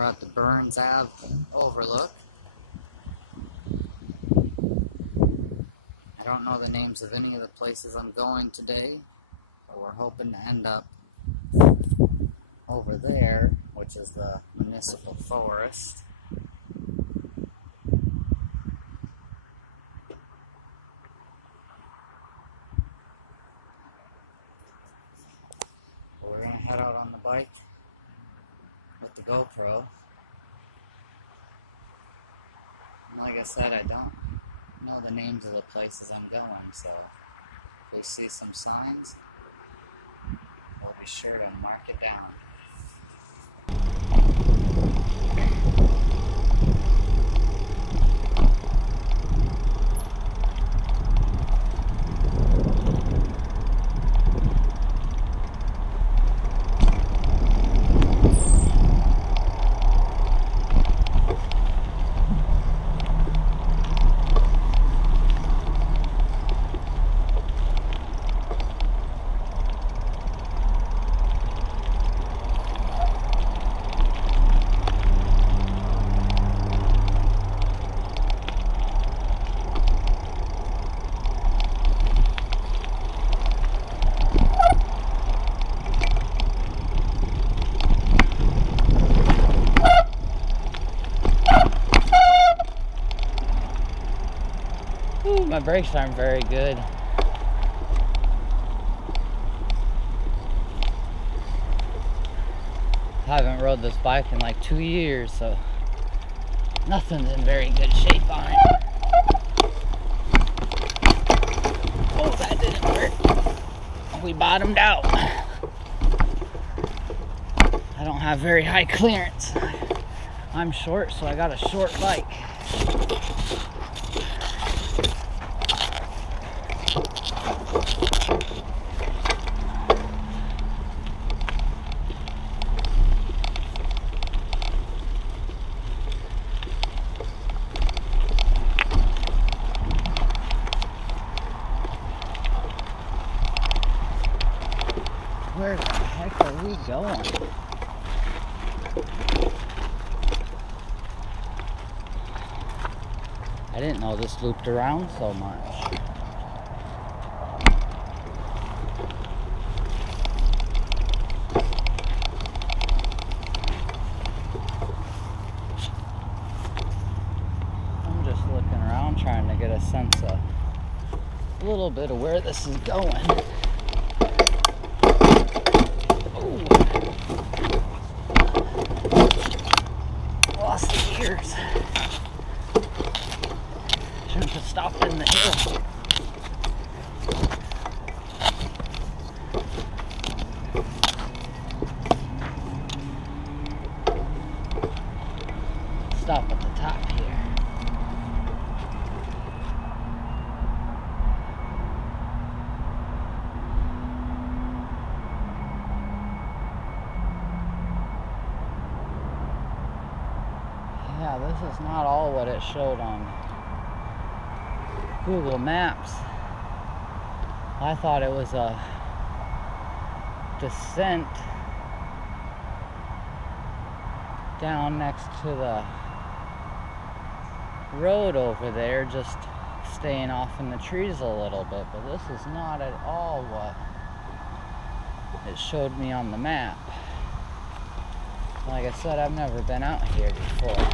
We're at the Burns Ave Overlook. I don't know the names of any of the places I'm going today, but we're hoping to end up over there, which is the municipal forest. We're going to head out on the bike with the GoPro. And like I said, I don't know the names of the places I'm going, so if we see some signs, we'll be sure to mark it down. My brakes aren't very good. I haven't rode this bike in like 2 years, so nothing's in very good shape on it. Oh, that didn't work. We bottomed out. I don't have very high clearance. I'm short, so I got a short bike. Where the heck are we going? I didn't know this looped around so much. I'm just looking around trying to get a sense of a little bit of where this is going. Lost the gears. Shouldn't have stopped in the hill. Stop at the top here. Yeah, this is not all what it showed on Google Maps. I thought it was a descent down next to the road over there, just staying off in the trees a little bit, but this is not at all what it showed me on the map. Like I said, I've never been out here before.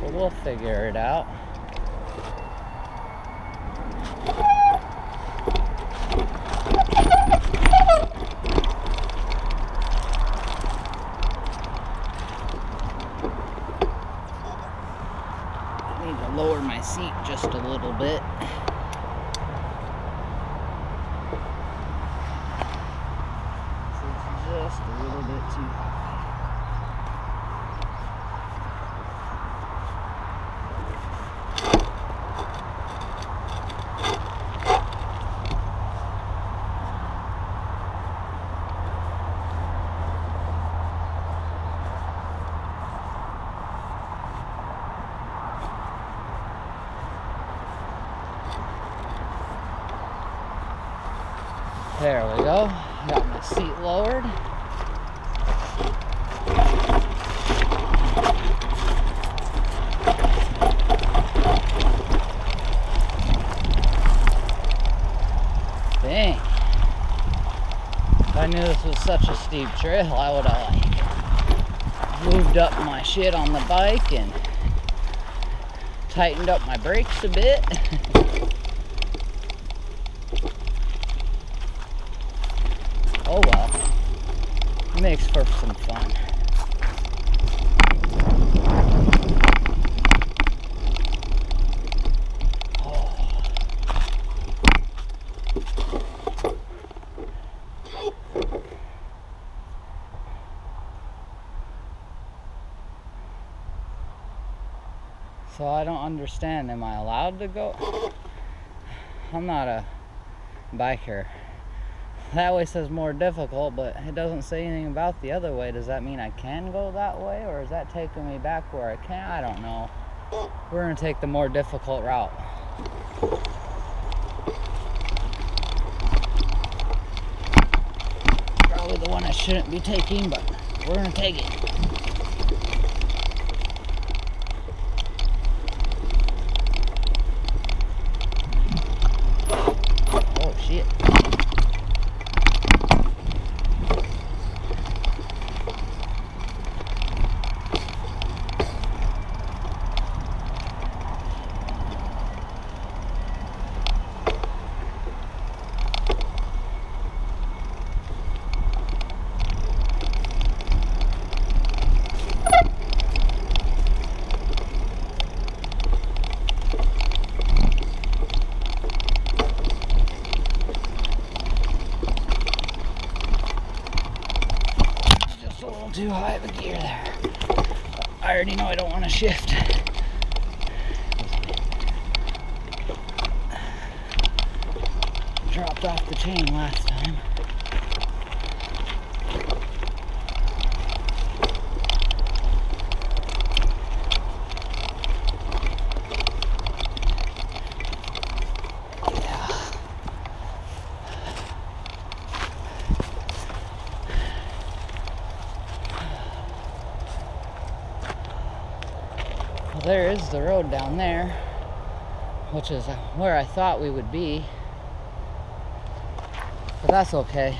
But we'll figure it out. I need to lower my seat just a little bit. Just a little bit too high. There we go. Got my seat lowered. Dang. If I knew this was such a steep trail, I would have moved up my shit on the bike and tightened up my brakes a bit. Oh well, it makes for some fun. So I don't understand, am I allowed to go? I'm not a biker. That way says more difficult, but it doesn't say anything about the other way. Does that mean I can go that way, or is that taking me back where I can? I don't know. We're gonna take the more difficult route. Probably the one I shouldn't be taking, but we're gonna take it. Oh shit. Too high of a gear there. I already know I don't want to shift. Dropped off the chain last time. There is the road down there, which is where I thought we would be, but that's okay.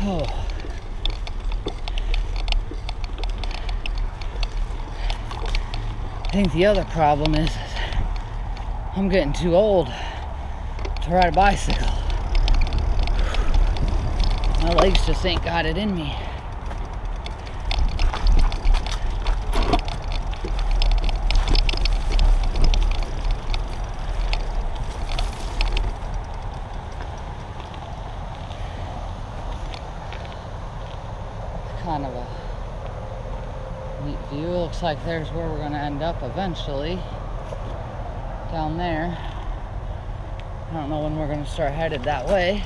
Oh. I think the other problem is I'm getting too old to ride a bicycle. My legs just ain't got it in me. Kind of a neat view. Looks like there's where we're going to end up eventually. Down there. I don't know when we're going to start headed that way.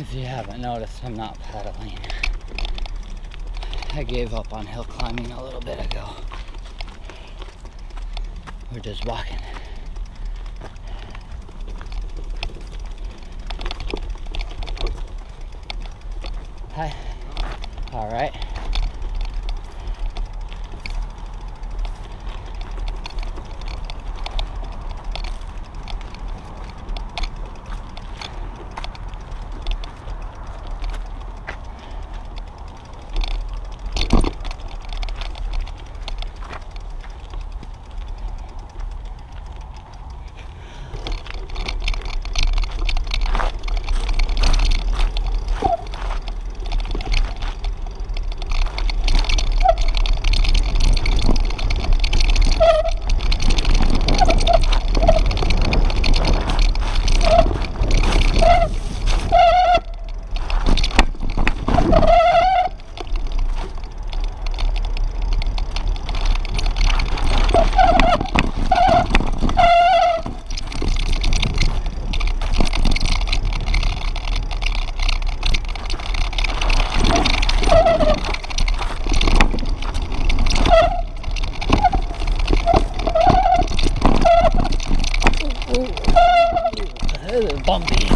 If you haven't noticed, I'm not pedaling. I gave up on hill climbing a little bit ago. We're just walking. Hi. All right. Bumpy.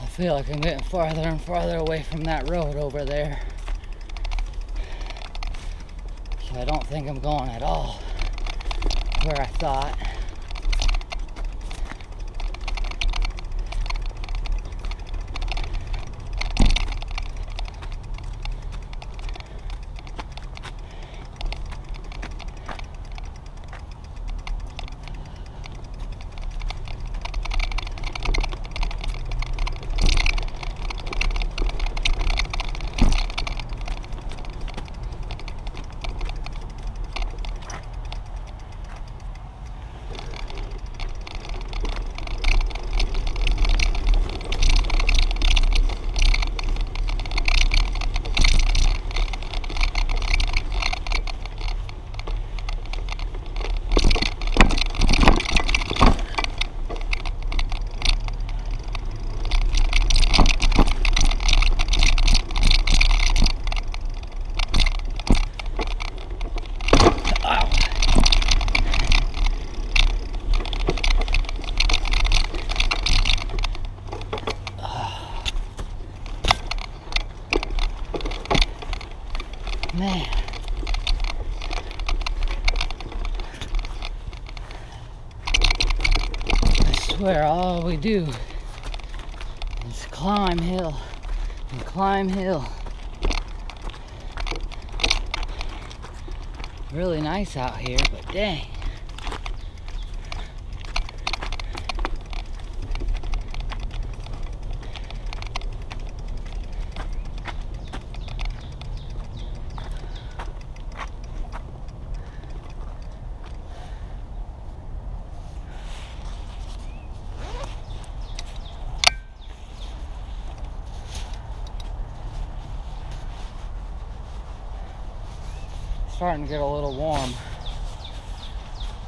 I feel like I'm getting farther and farther away from that road over there. So I don't think I'm going at all where I thought. Man, I swear all we do is climb hill and climb hill. Really nice out here, but dang. Starting to get a little warm.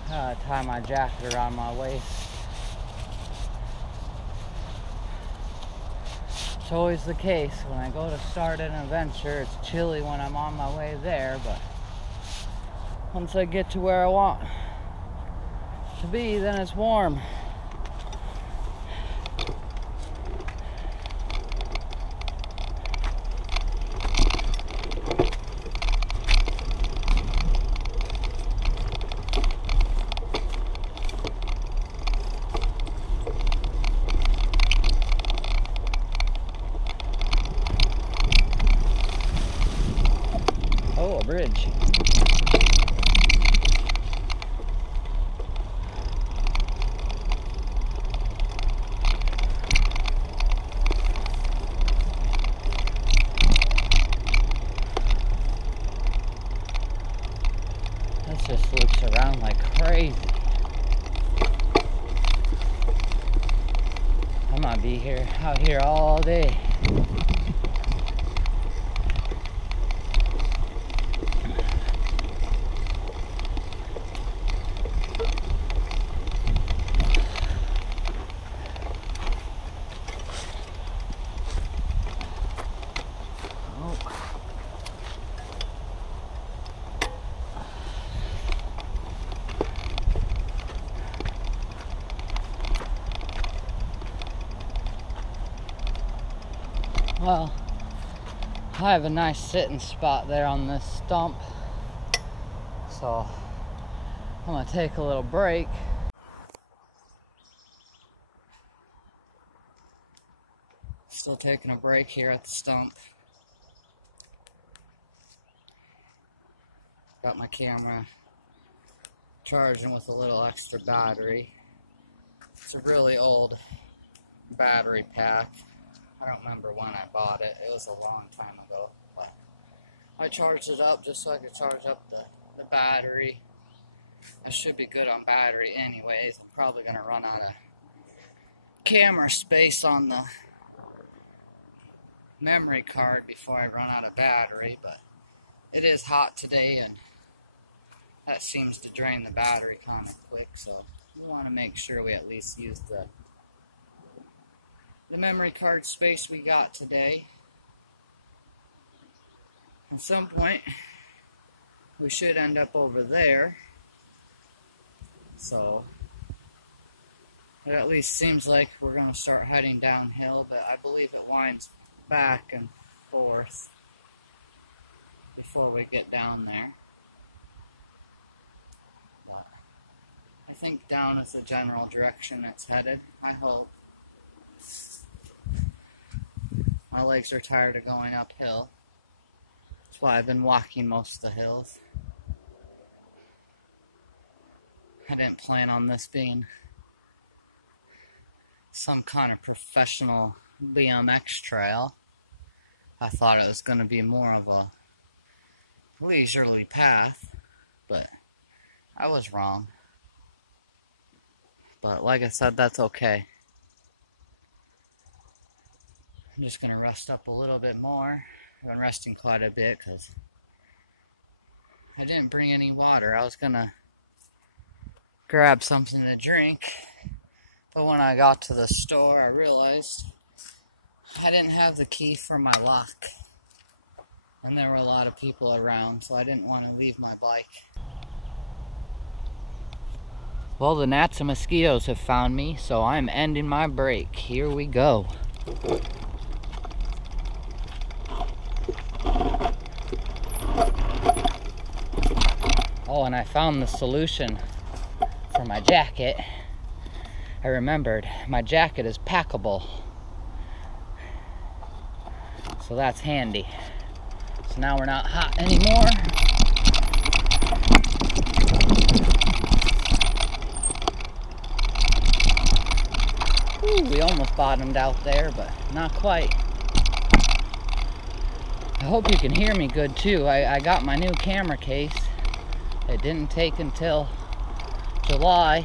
Tie my jacket around my waist. It's always the case when I go to start an adventure. It's chilly when I'm on my way there, but once I get to where I want to be, then it's warm. bridge. This just loops around like crazy. I might be out here all day. Well, I have a nice sitting spot there on this stump, so I'm gonna take a little break. Still taking a break here at the stump. Got my camera charging with a little extra battery. It's a really old battery pack. I don't remember when I bought it. It was a long time ago. But I charged it up just so I could charge up the battery. It should be good on battery anyways. I'm probably going to run out of camera space on the memory card before I run out of battery. But it is hot today, and that seems to drain the battery kind of quick. So we want to make sure we at least use the memory card space we got today. At some point we should end up over there, so it at least seems like we're going to start heading downhill, but I believe it winds back and forth before we get down there. But I think down is the general direction it's headed, I hope. My legs are tired of going uphill. That's why I've been walking most of the hills. I didn't plan on this being some kind of professional BMX trail. I thought it was going to be more of a leisurely path, but I was wrong. But like I said, that's okay. I'm just going to rest up a little bit more. I've been resting quite a bit because I didn't bring any water. I was going to grab something to drink, but when I got to the store, I realized I didn't have the key for my lock, and there were a lot of people around, so I didn't want to leave my bike. Well, the gnats and mosquitoes have found me, so I'm ending my break. Here we go. Oh, and I found the solution for my jacket. I remembered my jacket is packable, so that's handy. So now we're not hot anymore. Ooh, we almost bottomed out there, but not quite. I hope you can hear me good too. I got my new camera case. It didn't take until July.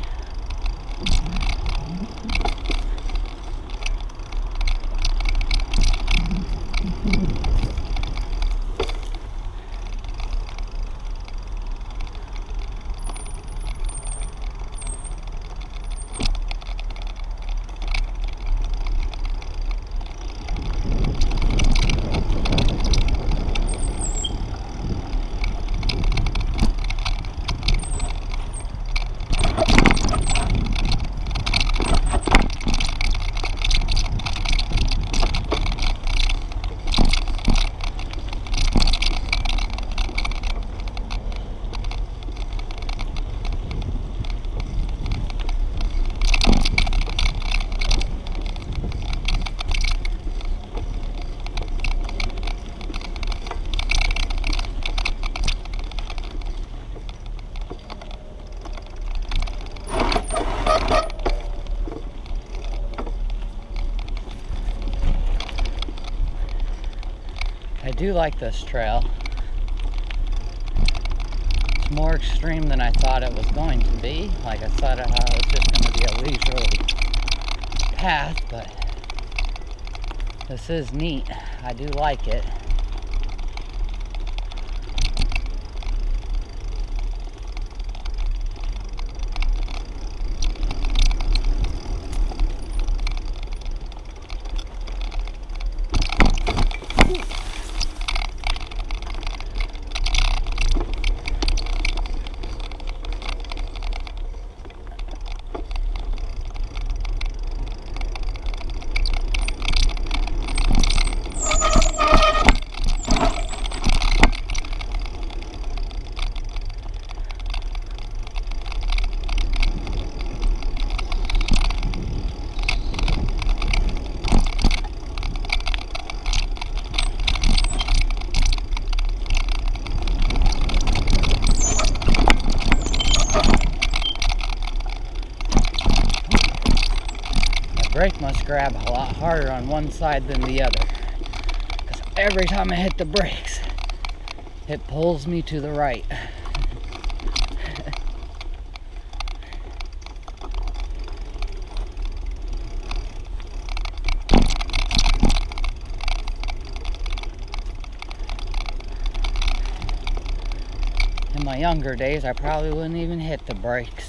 do like this trail. It's more extreme than I thought it was going to be. Like I thought it was just going to be a leisurely path, but this is neat. I do like it. Brake must grab a lot harder on one side than the other, because every time I hit the brakes it pulls me to the right. In my younger days I probably wouldn't even hit the brakes.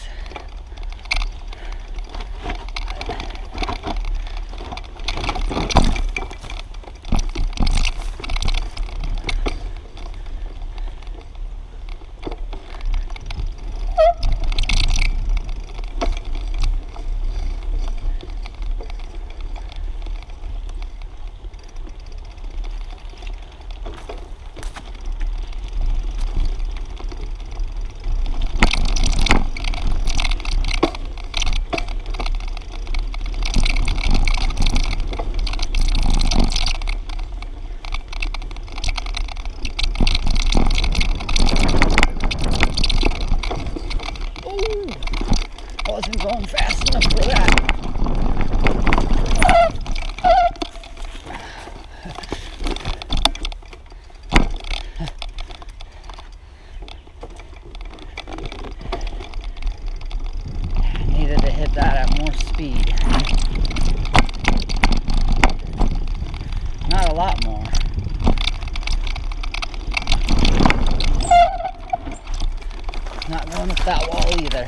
Wasn't going fast enough for that. I needed to hit that at more speed. Not a lot more. Not going up that wall either.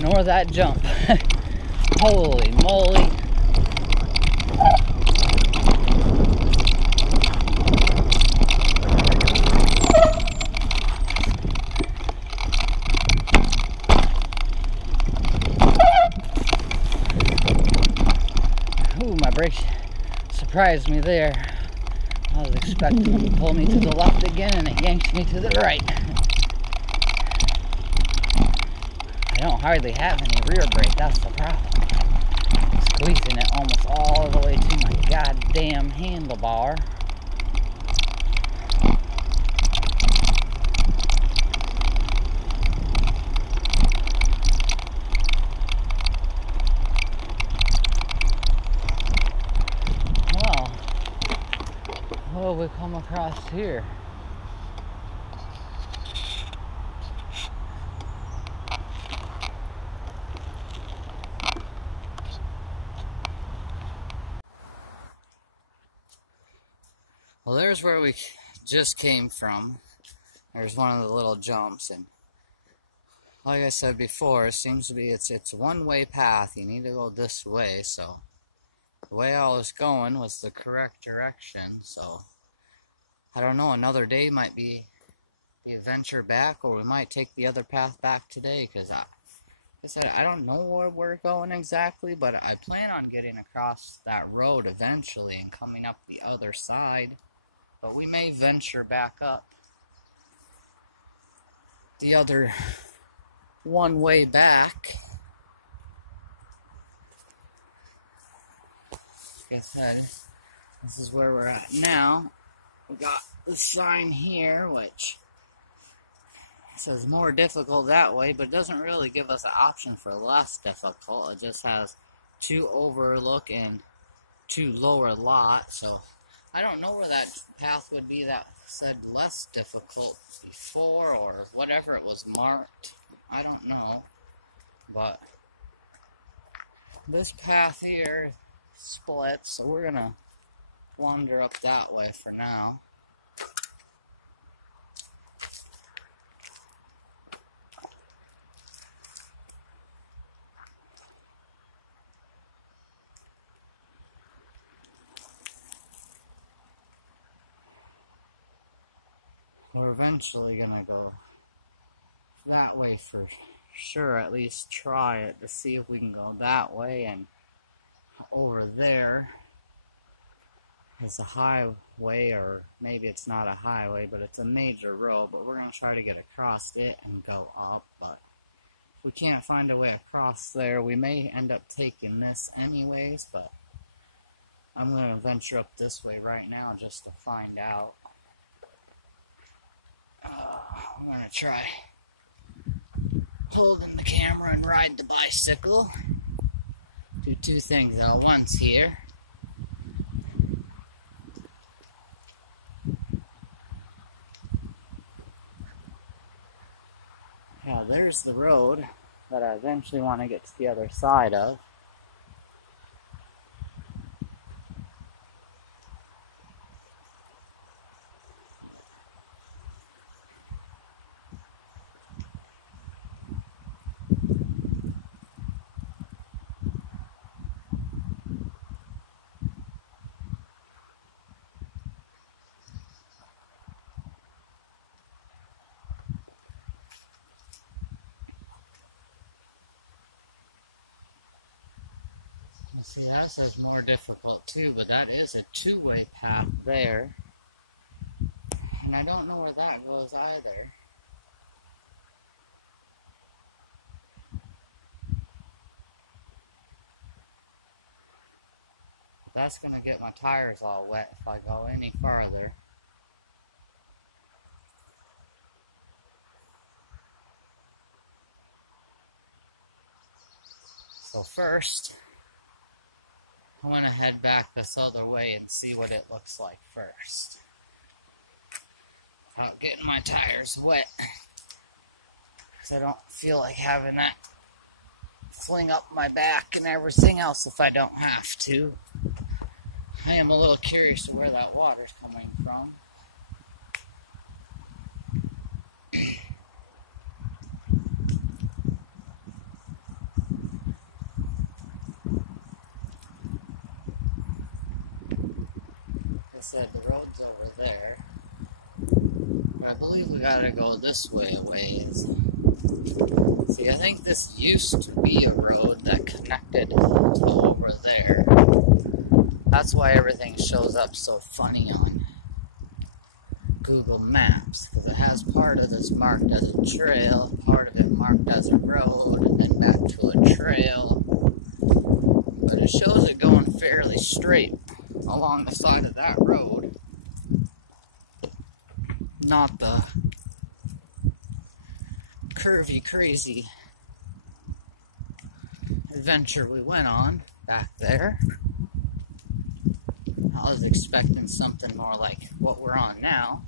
Nor that jump. Holy moly. Ooh, my brakes surprised me there. I was expecting them to pull me to the left again, and it yanked me to the right. I don't hardly have any rear brake, that's the problem. I'm squeezing it almost all the way to my goddamn handlebar. Well, what have we come across here? Well, there's where we just came from. There's one of the little jumps, and like I said before, it seems to be it's a one-way path. You need to go this way, so the way I was going was the correct direction. So I don't know, another day might be the adventure back, or we might take the other path back today, because like I said, I don't know where we're going exactly, but I plan on getting across that road eventually and coming up the other side. But we may venture back up the other one way back. Like I said, this is where we're at now. We got the sign here, which says more difficult that way, but it doesn't really give us an option for less difficult. It just has to overlook and to lower lot, so I don't know where that path would be that said less difficult before, or whatever it was marked. I don't know, but this path here splits, so we're gonna wander up that way for now. We're eventually gonna go that way for sure, at least try it to see if we can go that way, and over there is a highway, or maybe it's not a highway, but it's a major road, but we're gonna try to get across it and go up. But if we can't find a way across there, we may end up taking this anyways, but I'm gonna venture up this way right now just to find out. I'm gonna try holding the camera and ride the bicycle. Do two things at once here. Yeah, there's the road that I eventually want to get to the other side of. See, that says more difficult too, but that is a two-way path there. And I don't know where that goes either. But that's gonna get my tires all wet if I go any farther. So first, I want to head back this other way and see what it looks like first, without getting my tires wet, because I don't feel like having that fling up my back and everything else if I don't have to. I am a little curious to where that water's coming from. I said the road's over there, but I believe we gotta go this way a ways. See, I think this used to be a road that connected to over there. That's why everything shows up so funny on Google Maps, because it has part of this marked as a trail, part of it marked as a road, and then back to a trail. But it shows it going fairly straight along the side of that road, not the curvy, crazy adventure we went on back there. I was expecting something more like what we're on now.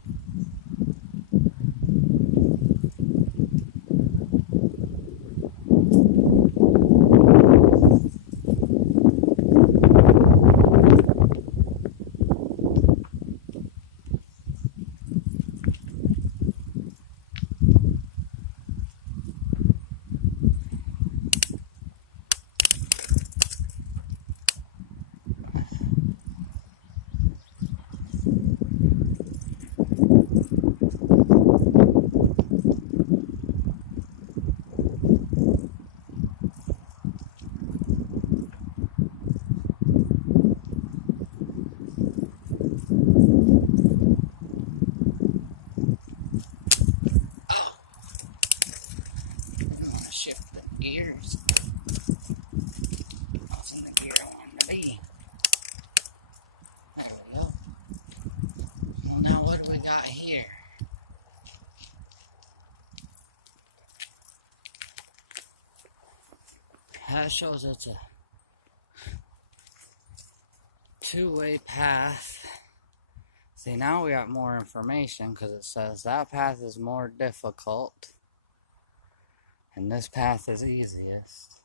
That shows it's a two-way path. See, now we got more information because it says that path is more difficult and this path is easiest.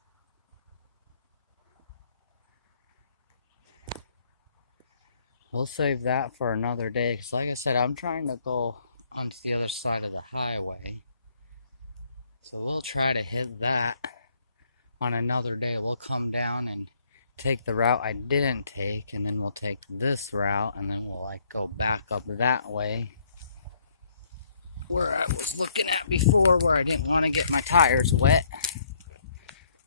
We'll save that for another day because, like I said, I'm trying to go onto the other side of the highway. So we'll try to hit that on another day. We'll come down and take the route I didn't take, and then we'll take this route, and then we'll like go back up that way where I was looking at before, where I didn't want to get my tires wet.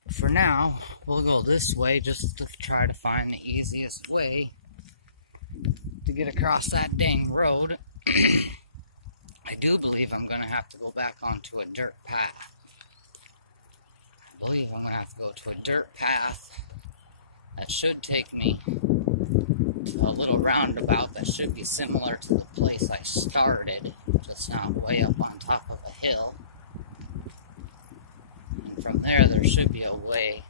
But for now, we'll go this way just to try to find the easiest way to get across that dang road. I do believe I'm going to have to go back onto a dirt path. I believe I'm going to have to go to a dirt path that should take me to a little roundabout that should be similar to the place I started, just not way up on top of a hill. And from there should be a way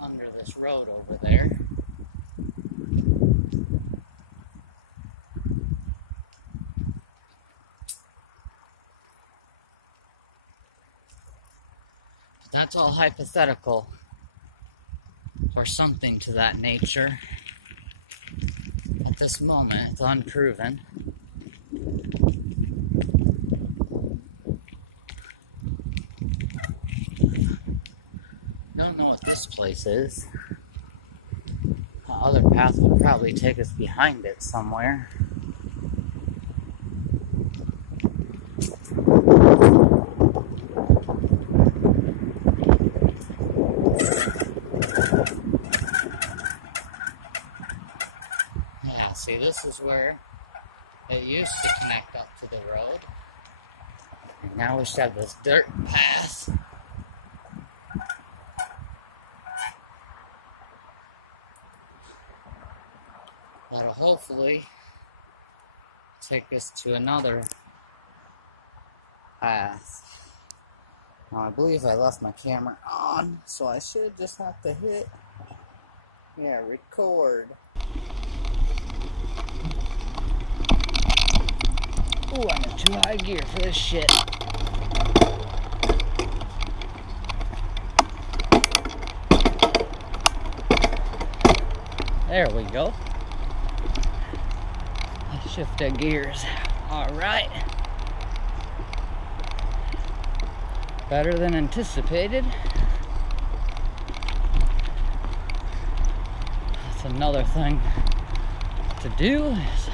under this road over there. That's all hypothetical, or something to that nature. At this moment, it's unproven. I don't know what this place is. The other path would probably take us behind it somewhere. See, this is where it used to connect up to the road. And now we just have this dirt path. That'll hopefully take us to another path. Now I believe I left my camera on, so I should just have to hit, record. Ooh, I'm in too high gear for this shit. There we go. Shift the gears. Alright. Better than anticipated. That's another thing to do is,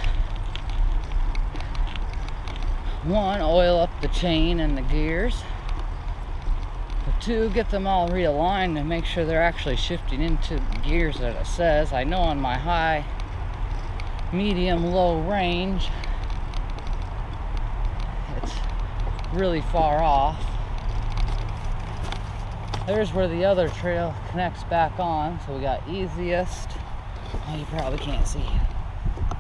one, oil up the chain and the gears, but two, get them all realigned and make sure they're actually shifting into the gears that it says. I know on my high, medium, low range, it's really far off. There's where the other trail connects back on, so we got easiest, oh, you probably can't see it.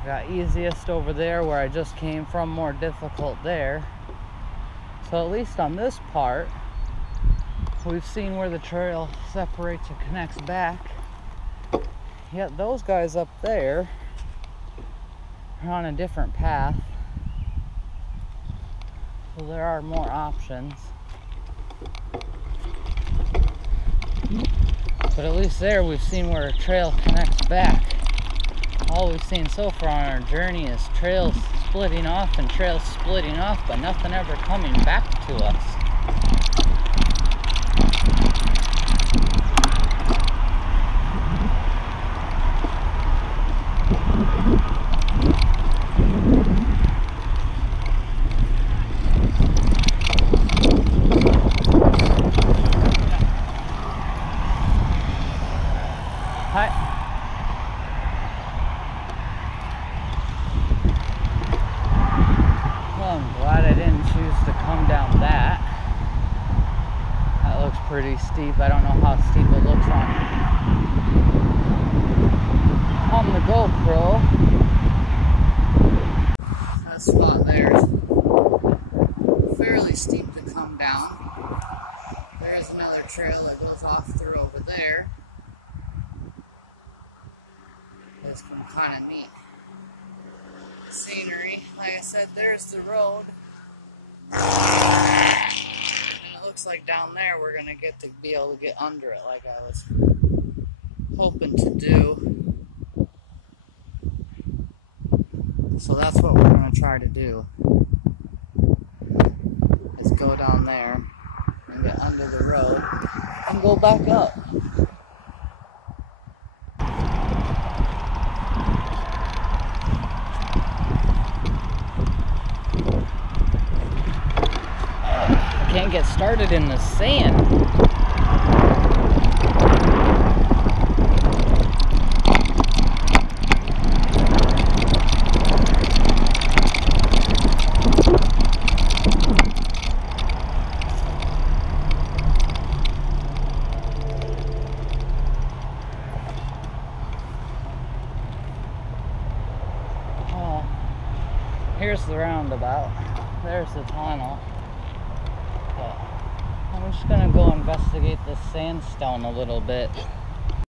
Got easiest over there where I just came from, more difficult there. So at least on this part, we've seen where the trail separates and connects back. Yet those guys up there are on a different path. So there are more options. But at least there we've seen where a trail connects back. All we've seen so far on our journey is trails splitting off and trails splitting off, but nothing ever coming back to us. Hi. I'm glad I didn't choose to come down that. That looks pretty steep. I don't know how steep it looks on the GoPro. That spot there is fairly steep to come down. There's another trail that goes off through over there. There's the road. And it looks like down there we're gonna get to be able to get under it like I was hoping to do. So that's what we're gonna try to do. Is go down there and get under the road and go back up. Can't get started in the sand. Oh, here's the roundabout. There's the tunnel. I'm just gonna go investigate the sandstone a little bit.